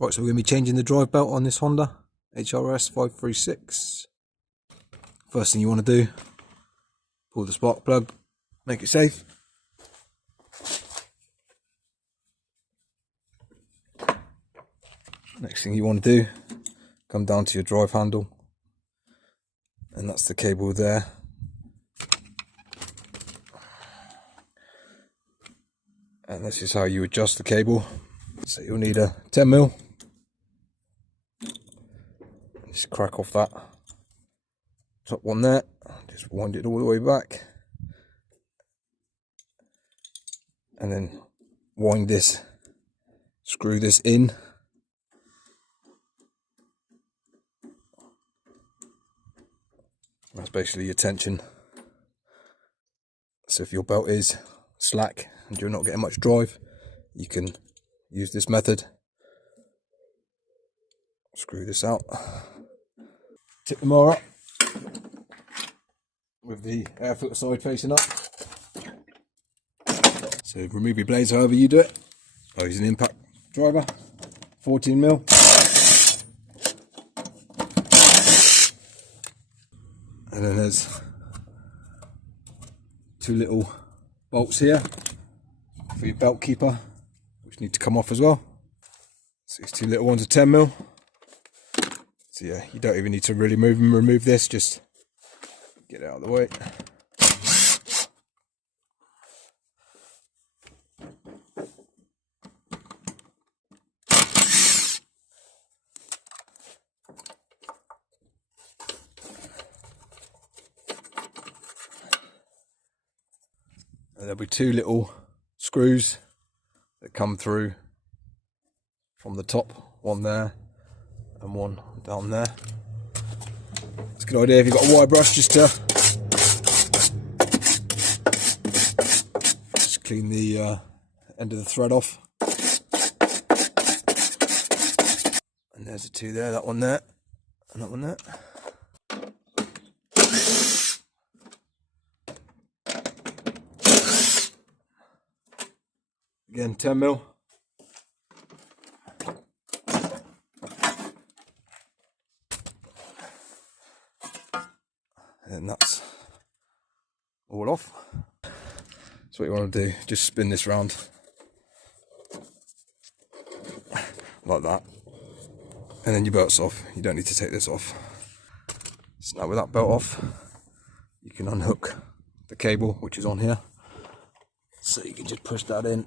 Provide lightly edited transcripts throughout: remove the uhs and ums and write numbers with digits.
Right, so we're going to be changing the drive belt on this Honda HRS 536. First thing you want to do, pull the spark plug, make it safe. Next thing you want to do, come down to your drive handle, and that's the cable there. And this is how you adjust the cable. So you'll need a 10mm. Just crack off that top one there, just wind it all the way back, and then wind this, screw this in. That's basically your tension. So if your belt is slack and you're not getting much drive, you can use this method. Screw this out, tip the mower up with the air filter side facing up. So remove your blades however you do it. I use an impact driver, 14mm. And then there's two little bolts here for your belt keeper, which need to come off as well. So these two little ones are 10mm. So yeah, you don't even need to really remove this, just get it out of the way. And there'll be two little screws that come through from the top, one there and one down there. It's a good idea if you've got a wire brush just to clean the end of the thread off. And there's the two there, that one there and that one there. Again, 10mm. And that's all off. So what you want to do, just spin this round like that, and then your belt's off. You don't need to take this off. So now with that belt off, you can unhook the cable which is on here. So you can just push that in,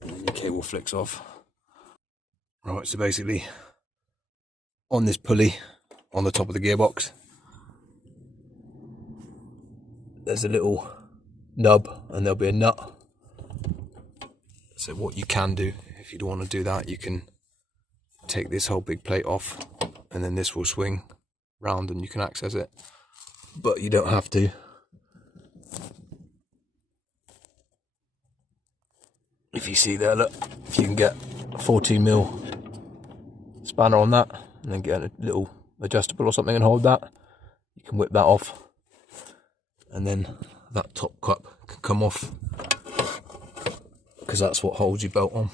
and then your cable flicks off. Right, so basically on this pulley on the top of the gearbox, there's a little nub and there'll be a nut. So what you can do, if you don't want to do that, you can take this whole big plate off, and then this will swing round and you can access it, but you don't have to. If you see there, look, if you can get a 14mm spanner on that and then get a little adjustable or something and hold that, you can whip that off, and then that top cup can come off, because that's what holds your belt on.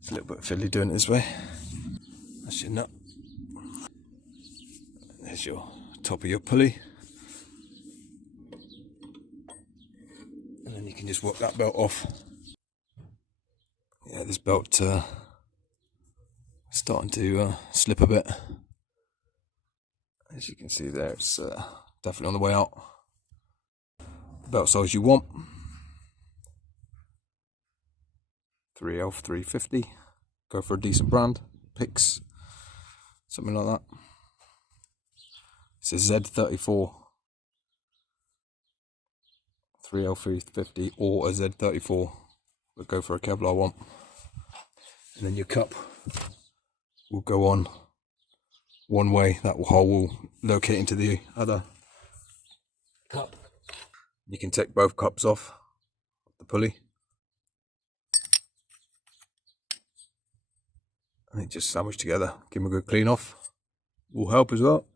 It's a little bit fiddly doing it this way. That's your nut. There's your top of your pulley. And then you can just work that belt off. Yeah, this belt starting to slip a bit. As you can see there, it's definitely on the way out. The belt size you want, 3L 350. Go for a decent brand, Pix, something like that. It's a Z34, 3L 350 or a Z34, but go for a Kevlar one. And then your cup will go on one way, that hole will locate into the other cup. You can take both cups off the pulley, and it just sandwich together. Give them a good clean off, will help as well.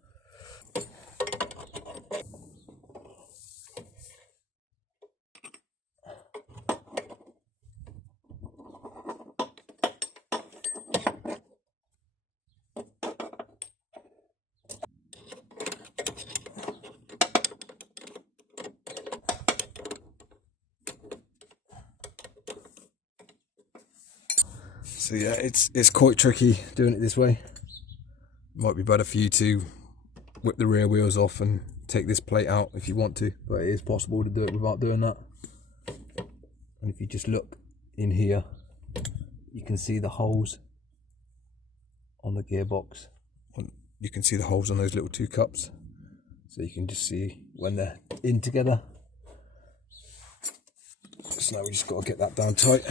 So yeah, it's quite tricky doing it this way. Might be better for you to whip the rear wheels off and take this plate out if you want to, but it is possible to do it without doing that. And if you just look in here, you can see the holes on the gearbox. You can see the holes on those little two cups, so you can just see when they're in together. So now we just got to get that down tight.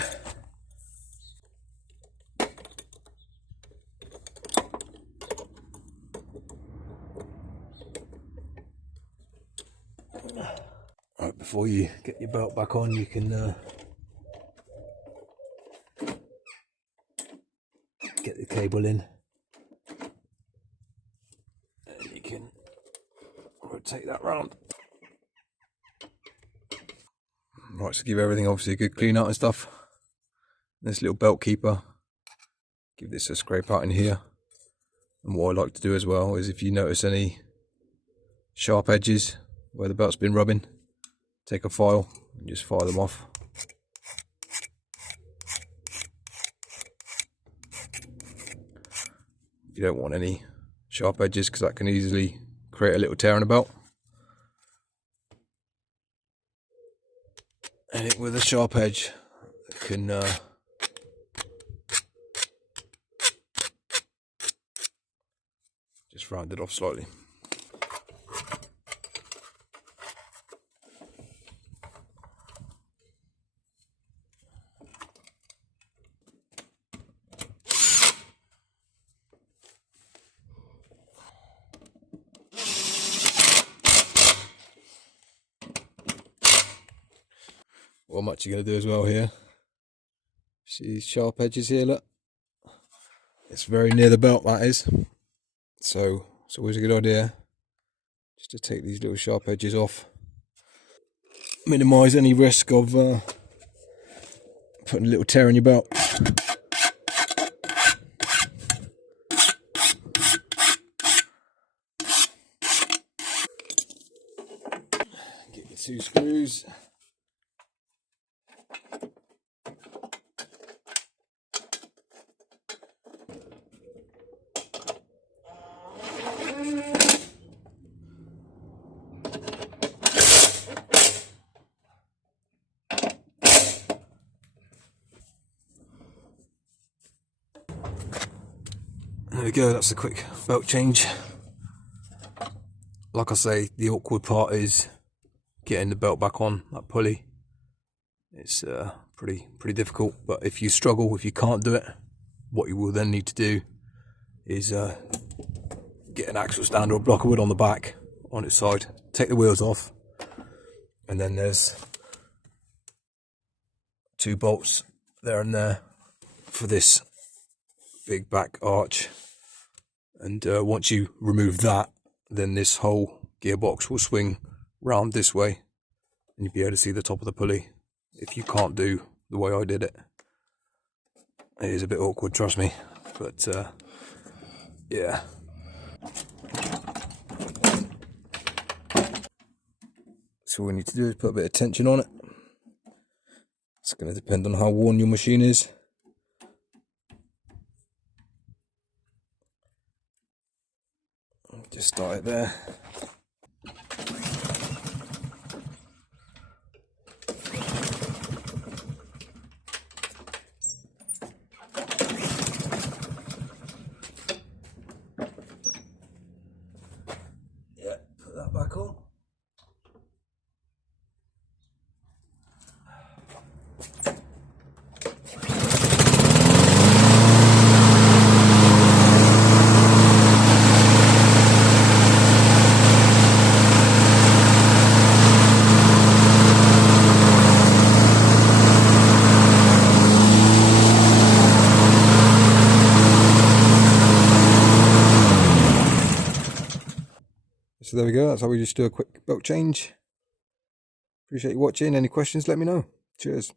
Right, before you get your belt back on, you can get the cable in, and you can rotate that round. Right, so give everything obviously a good clean out and stuff. This little belt keeper, give this a scrape out in here. And what I like to do as well is, if you notice any sharp edges where the belt's been rubbing, take a file and just file them off. You don't want any sharp edges because that can easily create a little tear in the belt. Anything with a sharp edge can just round it off slightly. What I'm actually going to do as well here, see these sharp edges here, look, it's very near the belt, that is, so it's always a good idea just to take these little sharp edges off, minimise any risk of putting a little tear in your belt. Get your two screws. There we go, that's the quick belt change. Like I say, the awkward part is getting the belt back on that pulley. It's pretty difficult, but if you struggle, if you can't do it, what you will then need to do is get an axle stand or a block of wood on the back, on its side, take the wheels off, and then there's two bolts there and there for this big back arch. And once you remove that, then this whole gearbox will swing round this way and you'll be able to see the top of the pulley. If you can't do the way I did it, it is a bit awkward, trust me, but yeah. So all we need to do is put a bit of tension on it. It's going to depend on how worn your machine is. Just start it there. Yeah, put that back on. So there we go, that's how we just do a quick belt change. Appreciate you watching. Any questions, let me know. Cheers.